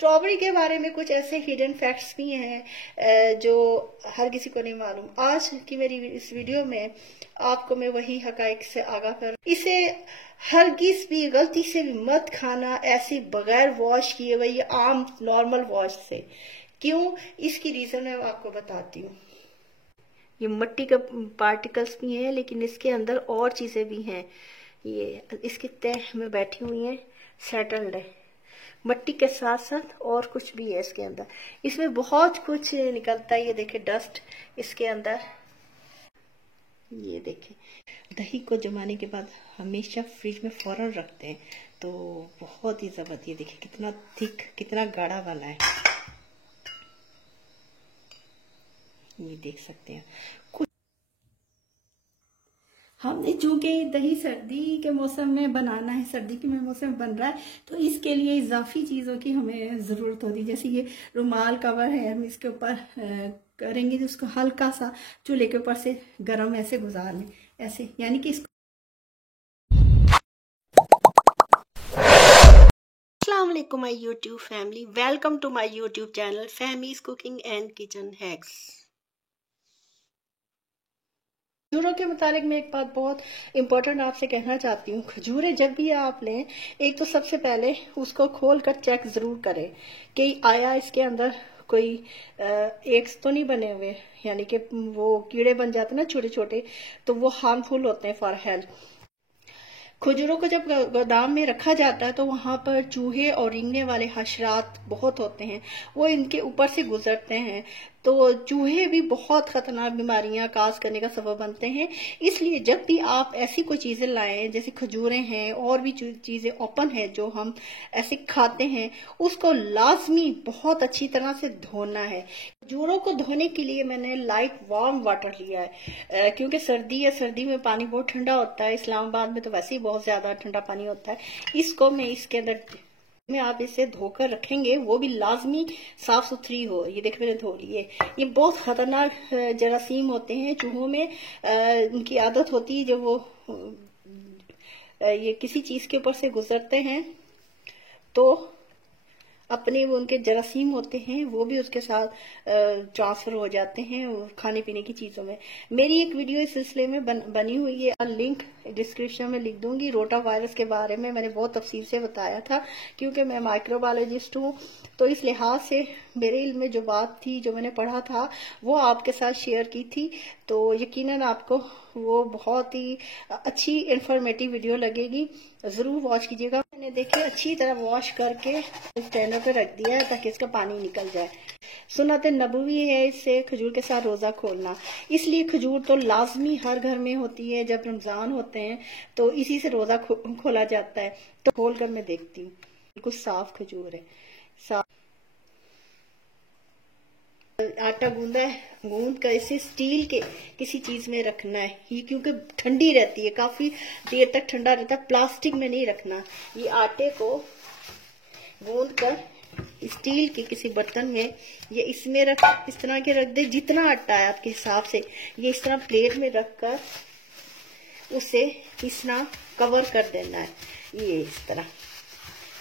Strawberry के बारे में कुछ ऐसे हिडन फैक्ट्स भी हैं जो हर किसी को नहीं मालूम। आज की मेरी इस वीडियो में आपको मैं वही हकाइक से आगाह कर, इसे हरगिज भी गलती से भी मत खाना ऐसे बगैर वॉश किए हुए ये आम नॉर्मल वॉश से। क्यों, इसकी रीजन मैं आपको बताती हूँ। ये मिट्टी का पार्टिकल्स भी हैं लेकिन इसके अंदर और चीजें भी हैं। ये इसकी तह में बैठी हुई हैं, सेटल्ड है। मिट्टी के साथ साथ और कुछ भी है इसके अंदर। इसमें बहुत कुछ निकलता है। ये देखिए डस्ट इसके अंदर। ये देखिए दही को जमाने के बाद हमेशा फ्रिज में फौरन रखते हैं तो बहुत ही जबरदस्त। ये देखिए कितना थिक, कितना गाढ़ा बना है। ये देख सकते हैं। कुछ हमने चूंकि दही सर्दी के मौसम में बनाना है, सर्दी के मौसम में बन रहा है, तो इसके लिए इजाफी चीज़ों की हमें ज़रूरत होती है। जैसे ये रुमाल कवर है, हम इसके ऊपर करेंगे तो उसको हल्का सा चूल्हे के ऊपर से गर्म ऐसे गुजार लें, ऐसे, यानी कि इसको। अस्सलाम वालेकुम my YouTube family, welcome to my YouTube channel families cooking and kitchen hacks. खजूरों के मुतालिक मैं एक बात बहुत इम्पोर्टेंट आपसे कहना चाहती हूँ। खजूरें जब भी आप लें, एक तो सबसे पहले उसको खोल कर चेक जरूर करें कि आया इसके अंदर कोई एग्स तो नहीं बने हुए, यानी कि वो कीड़े बन जाते हैं ना छोटे छोटे, तो वो हार्मफुल होते हैं फॉर हेल्थ। खजूरों को जब गोदाम में रखा जाता है तो वहां पर चूहे और रेंगने वाले हशरात बहुत होते हैं, वो इनके ऊपर से गुजरते हैं, तो चूहे भी बहुत खतरनाक बीमारियां काज करने का सबब बनते हैं। इसलिए जब भी आप ऐसी कोई चीजें लाएं, जैसे खजूरें हैं और भी चीजें ओपन है जो हम ऐसे खाते हैं, उसको लाजमी बहुत अच्छी तरह से धोना है। खजूरों को धोने के लिए मैंने लाइट वार्म वाटर लिया है, क्योंकि सर्दी है, सर्दी में पानी बहुत ठंडा होता है। इस्लामाबाद में तो वैसे ही बहुत ज्यादा ठंडा पानी होता है। इसको मैं इसके अंदर में आप इसे धोकर रखेंगे, वो भी लाजमी साफ सुथरी हो। ये देख मैंने धो लिए। ये बहुत खतरनाक जरासीम होते हैं चूहों में। उनकी आदत होती है जब वो ये किसी चीज के ऊपर से गुजरते हैं तो अपने वो उनके जरासीम होते हैं, वो भी उसके साथ ट्रांसफर हो जाते हैं खाने पीने की चीजों में। मेरी एक वीडियो इस सिलसिले में बनी हुई है, लिंक डिस्क्रिप्शन में लिख दूंगी। रोटा वायरस के बारे में मैंने बहुत तफसील से बताया था, क्योंकि मैं माइक्रोबायोलॉजिस्ट हूँ, तो इस लिहाज से मेरे इल्म में जो बात थी, जो मैंने पढ़ा था, वो आपके साथ शेयर की थी। तो यकीनन आपको वो बहुत ही अच्छी इंफॉर्मेटिव वीडियो लगेगी, जरूर वॉच कीजिएगा। मैंने देखिए अच्छी तरह वॉश करके स्टैंडर पे रख दिया है ताकि इसका पानी निकल जाए। सुन्नत नबवी है इससे खजूर के साथ रोजा खोलना, इसलिए खजूर तो लाजमी हर घर में होती है। जब रमजान होते हैं तो इसी से रोजा खोला जाता है। तो खोल कर मैं देखती हूँ, बिल्कुल साफ खजूर है, साफ। आटा गूंदा है, गूंद कर इसे स्टील के किसी चीज में रखना है, ये क्योंकि ठंडी रहती है, काफी देर तक ठंडा रहता है। प्लास्टिक में नहीं रखना। ये आटे को गूंद कर स्टील के किसी बर्तन में, ये इसमें रख, इस तरह के रख दे, जितना आटा है आपके हिसाब से। ये इस तरह प्लेट में रख कर उसे इस तरह कवर कर देना है। ये इस तरह,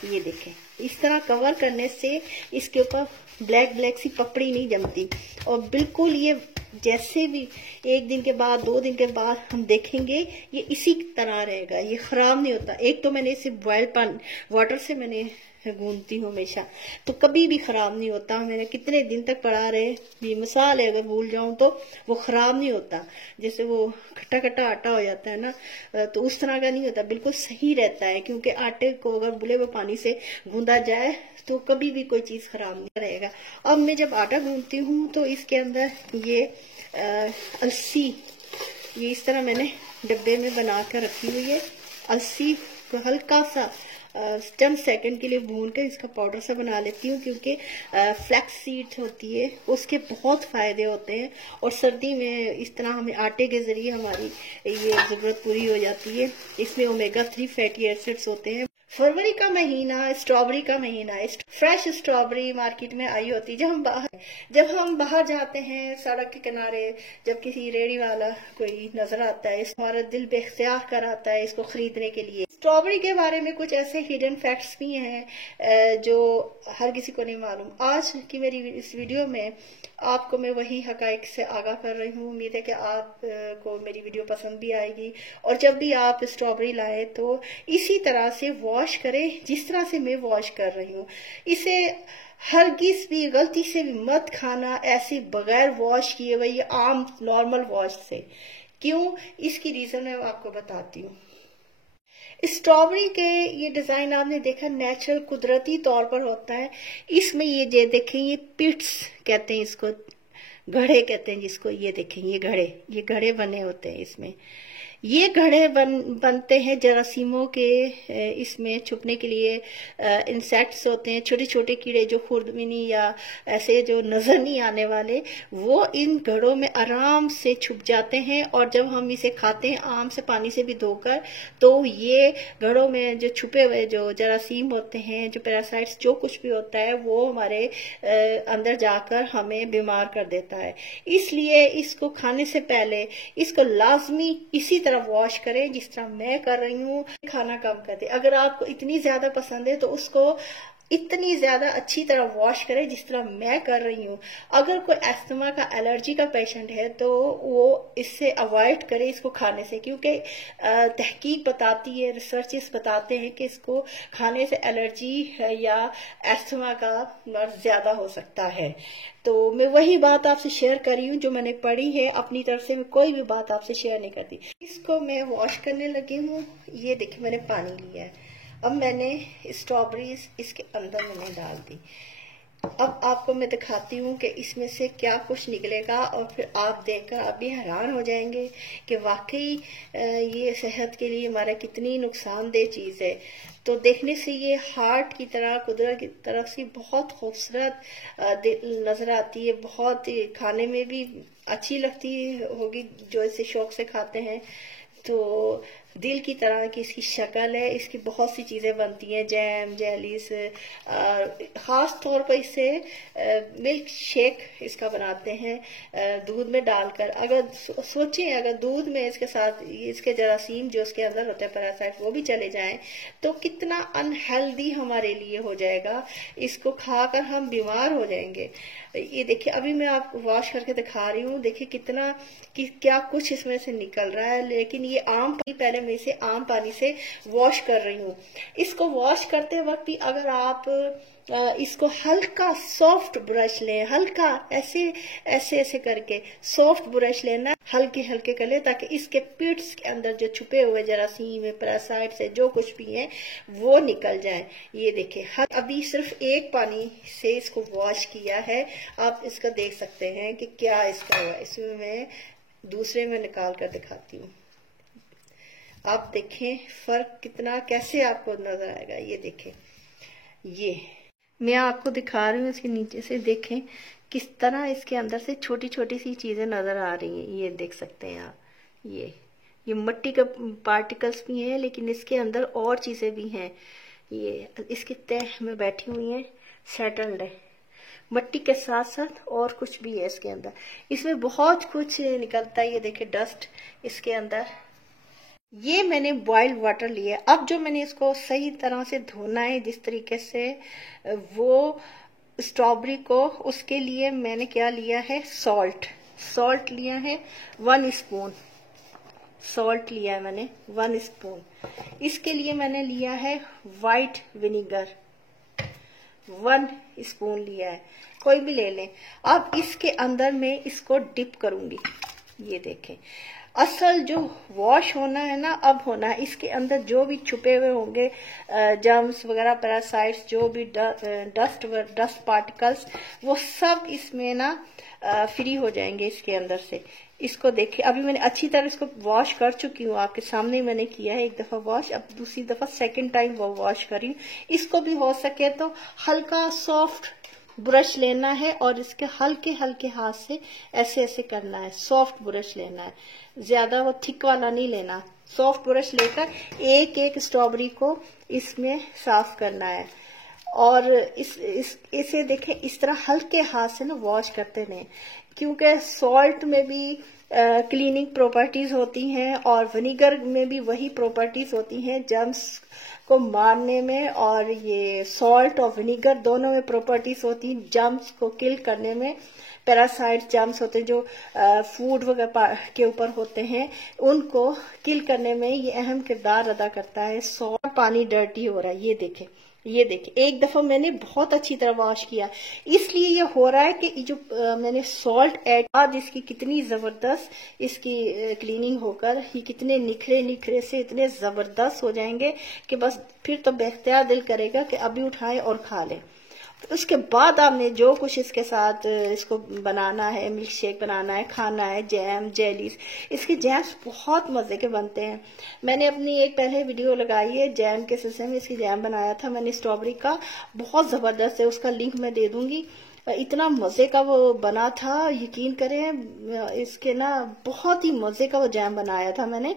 ये देखें, इस तरह कवर करने से इसके ऊपर ब्लैक ब्लैक सी पपड़ी नहीं जमती। और बिल्कुल ये जैसे भी एक दिन के बाद, 2 दिन के बाद हम देखेंगे ये इसी तरह रहेगा, ये खराब नहीं होता। एक तो मैंने इसे बॉइल्ड वाटर से मैंने गूंदती हूँ हमेशा, तो कभी भी खराब नहीं होता। मैंने कितने दिन तक पड़ा रहे, ये मिसाल है, अगर भूल जाऊं तो वो खराब नहीं होता। जैसे वो खट्टा खट्टा आटा हो जाता है ना, तो उस तरह का नहीं होता, बिल्कुल सही रहता है। क्योंकि आटे को अगर बुले हुए पानी से गूंदा जाए तो कभी भी कोई चीज खराब नहीं रहेगा। अब मैं जब आटा गूंदती हूँ तो इसके अंदर ये अलसी, ये इस तरह मैंने डब्बे में बना कर रखी हुई है। अलसी को हल्का सा चंद सेकंड के लिए भून कर इसका पाउडर सा बना लेती हूँ, क्योंकि फ्लैक्स सीड होती है, उसके बहुत फायदे होते हैं। और सर्दी में इस तरह हमें आटे के जरिए हमारी ये जरूरत पूरी हो जाती है। इसमें ओमेगा 3 फैटी एसिड्स होते हैं। फरवरी का महीना स्ट्रॉबेरी का महीना है। फ्रेश स्ट्रॉबेरी मार्केट में आई होती है। जब हम बाहर जब हम बाहर जाते हैं सड़क के किनारे, जब किसी रेड़ी वाला कोई नजर आता है, हमारा दिल बेख्तियार कर आता है इसको खरीदने के लिए। स्ट्रॉबेरी के बारे में कुछ ऐसे हिडन फैक्ट्स भी हैं जो हर किसी को नहीं मालूम। आज की मेरी इस वीडियो में आपको मैं वही हकाइक से आगाह कर रही हूँ। उम्मीद है कि आपको मेरी वीडियो पसंद भी आएगी, और जब भी आप स्ट्रॉबेरी लाए तो इसी तरह से वॉश करें जिस तरह से मैं वॉश कर रही हूँ। इसे हरगिज भी गलती से भी मत खाना ऐसे बगैर वॉश किए हुए, ये आम नॉर्मल वॉश से। क्यों, इसकी रीजन मैं आपको बताती हूँ। स्ट्रॉबेरी के ये डिजाइन आपने देखा नेचुरल कुदरती तौर पर होता है। इसमें ये देखें, ये पिट्स कहते हैं इसको, घड़े कहते हैं जिसको। ये देखें, ये घड़े बने होते हैं इसमें। ये घड़े बनते हैं जरासीमों के इसमें छुपने के लिए। इंसेक्ट्स होते हैं, छोटे छोटे कीड़े जो खुरदमिनी या ऐसे जो नजर नहीं आने वाले, वो इन घड़ों में आराम से छुप जाते हैं। और जब हम इसे खाते हैं आम से पानी से भी धोकर, तो ये घड़ों में जो छुपे हुए जो जरासीम होते हैं, जो पैरासाइट्स, जो कुछ भी होता है, वो हमारे अंदर जाकर हमें बीमार कर देता है। इसलिए इसको खाने से पहले इसको लाजमी इसी तरह वॉश करें जिस तरह मैं कर रही हूँ। खाना कम कर दे। अगर आपको इतनी ज्यादा पसंद है तो उसको इतनी ज्यादा अच्छी तरह वॉश करें जिस तरह मैं कर रही हूँ। अगर कोई अस्थमा का, एलर्जी का पेशेंट है तो वो इससे अवॉइड करे इसको खाने से, क्योंकि तहकीक बताती है, रिसर्चेस बताते हैं कि इसको खाने से एलर्जी या अस्थमा का मर्ज ज्यादा हो सकता है। तो मैं वही बात आपसे शेयर कर रही हूँ जो मैंने पढ़ी है। अपनी तरफ से मैं कोई भी बात आपसे शेयर नहीं करती। इसको मैं वॉश करने लगी हूँ। ये देखिए, मैंने पानी लिया है। अब मैंने स्ट्रॉबेरीज इसके अंदर मैंने डाल दी। अब आपको मैं दिखाती हूँ कि इसमें से क्या कुछ निकलेगा, और फिर आप देखकर आप भी हैरान हो जाएंगे कि वाकई ये सेहत के लिए हमारा कितनी नुकसानदेह चीज़ है। तो देखने से ये हार्ट की तरह, कुदरत की तरफ से बहुत खूबसूरत नजर आती है। बहुत खाने में भी अच्छी लगती होगी जो इसे शौक से खाते हैं। तो दिल की तरह की इसकी शक्ल है। इसकी बहुत सी चीजें बनती हैं, जैम, जेलीस, खास तौर पर इससे मिल्क शेक इसका बनाते हैं दूध में डालकर। अगर सोचें, अगर दूध में इसके साथ इसके जरासीम जो इसके अंदर होते हैं पैरासाइट, वो भी चले जाएं तो कितना अनहेल्दी हमारे लिए हो जाएगा। इसको खाकर हम बीमार हो जाएंगे। ये देखिए, अभी मैं आपको वॉश करके दिखा रही हूँ। देखिए कितना क्या कुछ इसमें से निकल रहा है। लेकिन ये आम पानी, पहले मैं इसे आम पानी से वॉश कर रही हूँ। इसको वॉश करते वक्त भी अगर आप इसको हल्का सॉफ्ट ब्रश लें, हल्का ऐसे करके सॉफ्ट ब्रश लेना, हल्के हल्के कर ले, ताकि इसके पिट्स के अंदर जो छुपे हुए जरासीम है, पैरासाइट्स है, जो कुछ भी है, वो निकल जाए। ये देखिए, अभी सिर्फ एक पानी से इसको वॉश किया है। आप इसका देख सकते हैं कि क्या इसका हुआ। इसमें मैं दूसरे में निकाल कर दिखाती हूँ। आप देखें फर्क कितना, कैसे आपको नजर आएगा। ये देखें, ये मैं आपको दिखा रही हूँ। इसके नीचे से देखें किस तरह इसके अंदर से छोटी छोटी सी चीजें नजर आ रही हैं। ये देख सकते हैं आप, ये मिट्टी का पार्टिकल्स भी हैं, लेकिन इसके अंदर और चीजें भी हैं। ये इसकी तह में बैठी हुई हैं, सेटल्ड है। मिट्टी के साथ साथ और कुछ भी है इसके अंदर। इसमें बहुत कुछ निकलता है। ये देखिए, डस्ट इसके अंदर। ये मैंने बॉइल्ड वाटर लिया। अब जो मैंने इसको सही तरह से धोना है जिस तरीके से वो स्ट्रॉबेरी को, उसके लिए मैंने क्या लिया है, सॉल्ट लिया है 1 स्पून। सॉल्ट लिया है मैंने 1 स्पून। इसके लिए मैंने लिया है व्हाइट विनीगर 1 स्पून लिया है, कोई भी ले लें। अब इसके अंदर मैं इसको डिप करूंगी। ये देखें, असल जो वॉश होना है ना, अब होना है इसके अंदर जो भी छुपे हुए होंगे जर्म्स वगैरह, पैरासाइट्स, जो भी डस्ट पार्टिकल्स, वो सब इसमें ना फ्री हो जाएंगे इसके अंदर से। इसको देखिए, अभी मैंने अच्छी तरह इसको वॉश कर चुकी हूँ, आपके सामने मैंने किया है 1 दफा वॉश। अब दूसरी दफा सेकंड टाइम वो वॉश करी। इसको भी हो सके तो हल्का सॉफ्ट ब्रश लेना है और इसके हल्के हल्के हाथ से ऐसे करना है। सॉफ्ट ब्रश लेना है, ज्यादा वो थिक वाला नहीं लेना। सॉफ्ट ब्रश लेकर एक एक स्ट्रॉबेरी को इसमें साफ करना है। और इसे देखें इस तरह हल्के हाथ से ना वॉश करते रहें, क्योंकि सॉल्ट में भी क्लीनिंग प्रॉपर्टीज होती हैं और विनीगर में भी वही प्रॉपर्टीज होती हैं जर्म्स को मारने में, और ये सॉल्ट और विनीगर दोनों में प्रॉपर्टीज होती हैं जर्म्स को किल करने में। पैरासाइट जर्म्स होते हैं जो फूड वगैरह के ऊपर होते हैं, उनको किल करने में ये अहम किरदार अदा करता है। सॉल्ट पानी डर्टी हो रहा है, ये देखें, ये देखिए, एक दफा मैंने बहुत अच्छी तरह वॉश किया, इसलिए ये हो रहा है कि जो मैंने सॉल्ट ऐड आज इसकी कितनी जबरदस्त इसकी क्लीनिंग होकर ये कितने निखरे निखरे से इतने जबरदस्त हो जाएंगे कि बस फिर तो बेख्तियार दिल करेगा कि अभी उठाए और खा लें। उसके बाद आपने जो कुछ इसके साथ इसको बनाना है, मिल्क शेक बनाना है, खाना है, जैम, जेलीज, इसके जैम्स बहुत मजे के बनते हैं। मैंने अपनी एक पहले वीडियो लगाई है जैम के सिलसिले में, इसकी जैम बनाया था मैंने स्ट्रॉबेरी का, बहुत जबरदस्त है, उसका लिंक मैं दे दूंगी। इतना मजे का वो बना था, यकीन करें, इसके ना बहुत ही मजे का वो जैम बनाया था मैंने,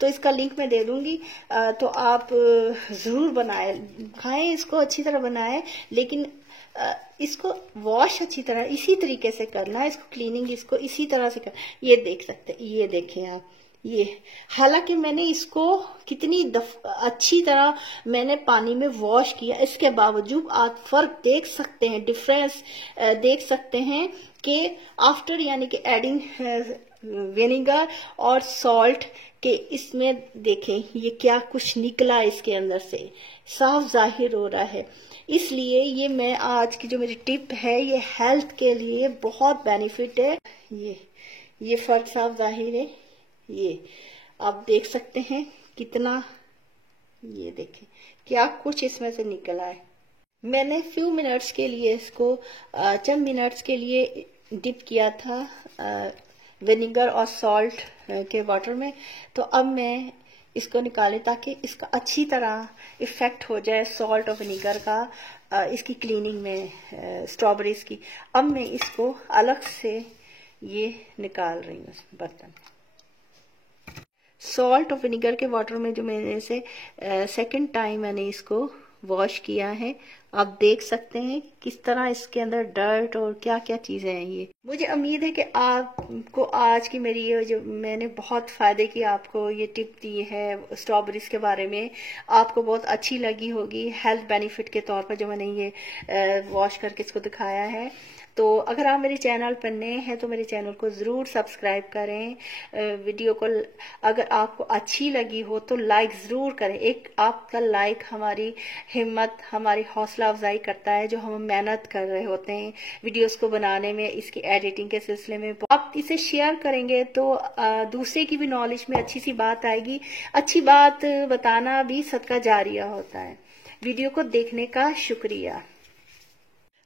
तो इसका लिंक मैं दे दूंगी। तो आप जरूर बनाए, खाएं इसको, अच्छी तरह बनाएं, लेकिन इसको वॉश अच्छी तरह इसी तरीके से करना, इसको क्लीनिंग इसको इसी तरह से कर। ये देख सकते हैं, ये देखें आप, ये हालांकि मैंने इसको कितनी अच्छी तरह मैंने पानी में वॉश किया, इसके बावजूद आप फर्क देख सकते हैं, डिफरेंस देख सकते हैं कि आफ्टर यानी कि एडिंग विनेगर और सॉल्ट के इसमें देखें ये क्या कुछ निकला इसके अंदर से, साफ जाहिर हो रहा है। इसलिए ये मैं आज की जो मेरी टिप है ये हेल्थ के लिए बहुत बेनिफिट है। ये फर्क साफ जाहिर है, ये आप देख सकते हैं कितना, ये देखें क्या कुछ इसमें से निकला है। मैंने फ्यू मिनट्स के लिए इसको चंद मिनट्स के लिए डिप किया था विनेगर और सॉल्ट के वाटर में, तो अब मैं इसको निकाले ताकि इसका अच्छी तरह इफेक्ट हो जाए सॉल्ट और विनेगर का इसकी क्लीनिंग में स्ट्रॉबेरीज की। अब मैं इसको अलग से ये निकाल रही हूँ बर्तन। सॉल्ट और विनेगर के वाटर में जो मैंने से सेकंड टाइम मैंने इसको वॉश किया है, आप देख सकते हैं किस तरह इसके अंदर डर्ट और क्या क्या चीजें हैं। ये मुझे उम्मीद है कि आपको आज की मेरी ये जो मैंने बहुत फायदे की आपको ये टिप दी है स्ट्रॉबेरीज के बारे में, आपको बहुत अच्छी लगी होगी हेल्थ बेनिफिट के तौर पर जो मैंने ये वॉश करके इसको दिखाया है। तो अगर आप मेरे चैनल पर नए हैं तो मेरे चैनल को ज़रूर सब्सक्राइब करें। वीडियो को अगर आपको अच्छी लगी हो तो लाइक ज़रूर करें। एक आपका लाइक हमारी हिम्मत, हमारी हौसला अफजाई करता है जो हम मेहनत कर रहे होते हैं वीडियोस को बनाने में, इसकी एडिटिंग के सिलसिले में। आप इसे शेयर करेंगे तो दूसरे की भी नॉलेज में अच्छी सी बात आएगी। अच्छी बात बताना भी सदका जारिया होता है। वीडियो को देखने का शुक्रिया।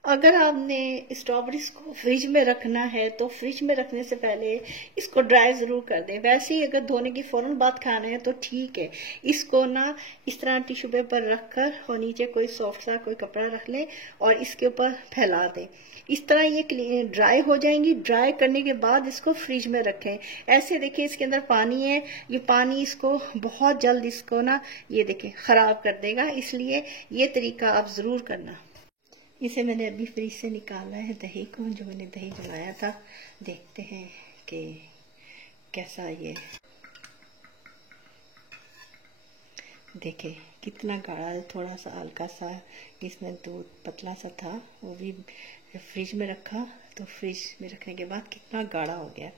अगर आपने स्ट्रॉबेरीज को फ्रिज में रखना है तो फ्रिज में रखने से पहले इसको ड्राई जरूर कर दें। वैसे ही अगर धोने की फौरन बाद खाना है तो ठीक है, इसको ना इस तरह टिश्यू पेपर रखकर और नीचे कोई सॉफ्ट सा कोई कपड़ा रख लें और इसके ऊपर फैला दें। इस तरह ये ड्राई हो जाएंगी। ड्राई करने के बाद इसको फ्रिज में रखें। ऐसे देखिए इसके अंदर पानी है, ये पानी इसको बहुत जल्द इसको ना ये देखें खराब कर देगा, इसलिए ये तरीका आप जरूर करना। इसे मैंने अभी फ्रिज से निकाला है दही को, जो मैंने दही जमाया था। देखते हैं कि कैसा ये, देखे कितना गाढ़ा, थोड़ा सा हल्का सा इसमें दूध पतला सा था, वो भी फ्रिज में रखा तो फ्रिज में रखने के बाद कितना गाढ़ा हो गया।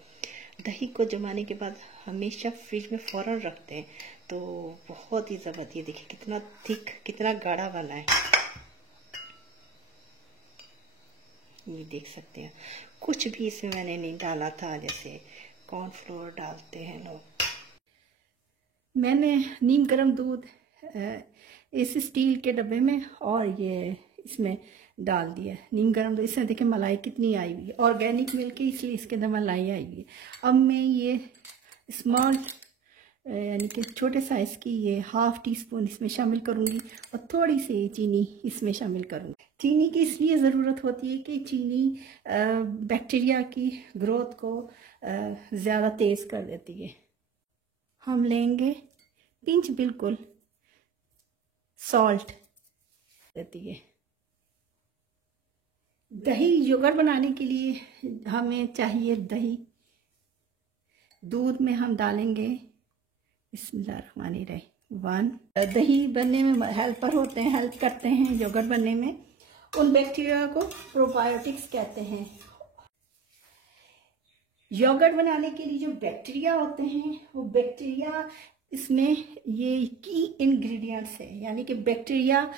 दही को जमाने के बाद हमेशा फ्रिज में फौरन रखते हैं तो बहुत ही जबरदस्त। ये देखिए कितना थिक, कितना गाढ़ा वाला है, ये देख सकते हैं। कुछ भी इसमें मैंने नहीं डाला था, जैसे कॉर्नफ्लोर डालते हैं लोग। मैंने नीम गर्म दूध इस स्टील के डब्बे में और ये इसमें डाल दिया नीम गर्म दूध। इसमें देखिए मलाई कितनी आई हुई है, ऑर्गेनिक मिल्क है इसलिए इसके अंदर मलाई आई हुई है। अब मैं ये स्मॉल यानी कि छोटे साइज़ की ये ½ टीस्पून इसमें शामिल करूँगी और थोड़ी सी चीनी इसमें शामिल करूँगी। चीनी की इसलिए ज़रूरत होती है कि चीनी बैक्टीरिया की ग्रोथ को ज़्यादा तेज़ कर देती है। हम लेंगे पिंच बिल्कुल सॉल्ट देती है। दही योगर्ट बनाने के लिए हमें चाहिए दही। दूध में हम डालेंगे बिस्मिल्लाहिर्रहमानिर्रहीम 1। दही बनने में हेल्पर होते हैं, हेल्प करते हैं योगर्ट बनने में। उन बैक्टीरिया को प्रोबायोटिक्स कहते हैं। योगर्ट बनाने के लिए जो बैक्टीरिया होते हैं वो बैक्टीरिया इसमें ये की इंग्रेडिएंट्स है, यानी कि बैक्टीरिया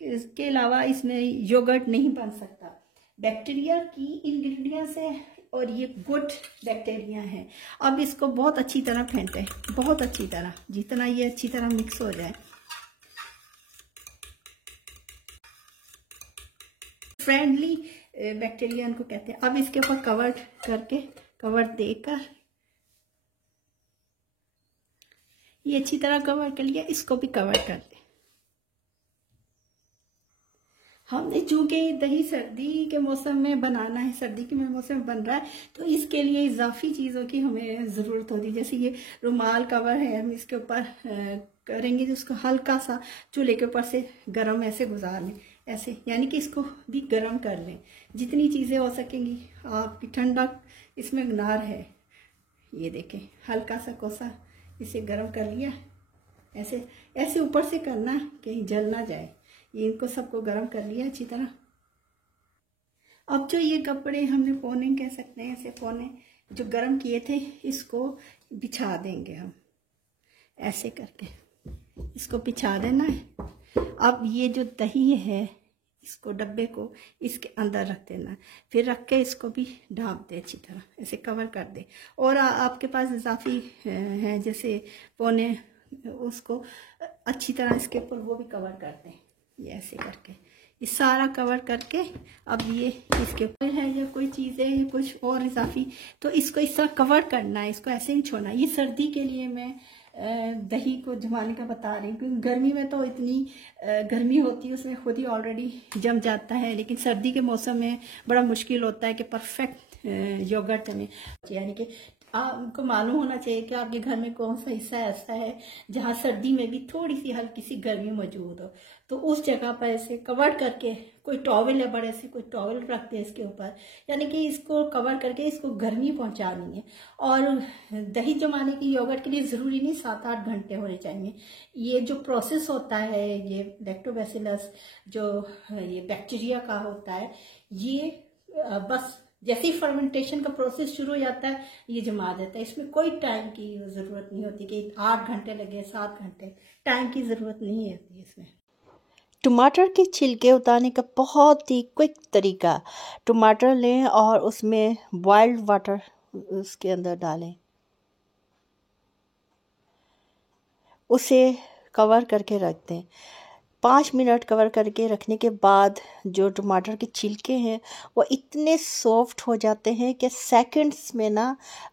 के अलावा इसमें योगर्ट नहीं बन सकता। बैक्टीरिया की इंग्रेडिएंट्स है और ये गुड बैक्टीरिया है। अब इसको बहुत अच्छी तरह फेंटें, बहुत अच्छी तरह, जितना ये अच्छी तरह मिक्स हो जाए। फ्रेंडली बैक्टीरिया इनको कहते हैं। अब इसके ऊपर कवर करके, कवर देकर ये अच्छी तरह कवर कर लिया, इसको भी कवर कर दे। हमने चूंकि दही सर्दी के मौसम में बनाना है, सर्दी के मौसम में बन रहा है, तो इसके लिए इजाफी चीज़ों की हमें ज़रूरत होती है। जैसे ये रुमाल कवर है, हम इसके ऊपर करेंगे तो उसको हल्का सा चूल्हे के ऊपर से गर्म ऐसे गुजार लें, ऐसे, यानी कि इसको भी गर्म कर लें जितनी चीज़ें हो सकेंगी। आपकी ठंडक इसमें नार है, ये देखें, हल्का सा कोसा इसे गर्म कर लिया। ऐसे ऐसे ऊपर से करना कहीं जल ना जाए। ये इनको सबको गर्म कर लिया अच्छी तरह। अब जो ये कपड़े हमने पौने कह सकते हैं, ऐसे पौने जो गर्म किए थे, इसको बिछा देंगे हम ऐसे करके, इसको बिछा देना है। अब ये जो दही है, इसको डब्बे को इसके अंदर रख देना, फिर रख के इसको भी ढाँप दे अच्छी तरह, ऐसे कवर कर दे। और आपके पास इजाफी है जैसे पौने, उसको अच्छी तरह इसके ऊपर वो भी कवर कर दें, ये ऐसे करके, ये सारा कवर करके। अब ये इसके ऊपर है या कोई चीज़ें या कुछ और इजाफी, तो इसको इस तरह कवर करना है, इसको ऐसे नहीं छोड़ना। ये सर्दी के लिए मैं दही को जमाने का बता रही हूँ, क्योंकि गर्मी में तो इतनी गर्मी होती है, उसमें खुद ही ऑलरेडी जम जाता है, लेकिन सर्दी के मौसम में बड़ा मुश्किल होता है कि परफेक्ट योगर्ट में, यानी कि आपको मालूम होना चाहिए कि आपके घर में कौन सा हिस्सा ऐसा है जहाँ सर्दी में भी थोड़ी सी हल्की सी गर्मी मौजूद हो, तो उस जगह पर ऐसे कवर करके, कोई टॉवल है बड़े से, कोई टॉवल रखते हैं इसके ऊपर, यानी कि इसको कवर करके इसको गर्मी पहुंचानी है। और दही जमाने की योगर्ट के लिए ज़रूरी नहीं 7-8 घंटे होने चाहिए। ये जो प्रोसेस होता है, ये लैक्टोबैसिलस जो ये बैक्टीरिया का होता है, ये बस जैसे ही फर्मेंटेशन का प्रोसेस शुरू हो जाता है ये जमा देता है। इसमें कोई टाइम की ज़रूरत नहीं होती कि 8 घंटे लगे, 7 घंटे, टाइम की ज़रूरत नहीं होती इसमें। टमाटर के छिलके उतारने का बहुत ही क्विक तरीका, टमाटर लें और उसमें बॉइल्ड वाटर उसके अंदर डालें, उसे कवर करके रख दें। 5 मिनट कवर करके रखने के बाद जो टमाटर के छिलके हैं वो इतने सॉफ्ट हो जाते हैं कि सेकंड्स में ना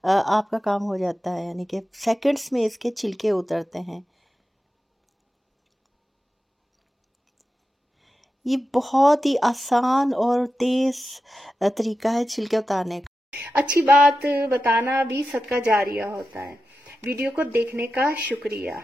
आपका काम हो जाता है, यानी कि सेकंड्स में इसके छिलके उतरते हैं। ये बहुत ही आसान और तेज़ तरीका है छिलके उतारने का। अच्छी बात बताना भी सदका जारिया होता है। वीडियो को देखने का शुक्रिया।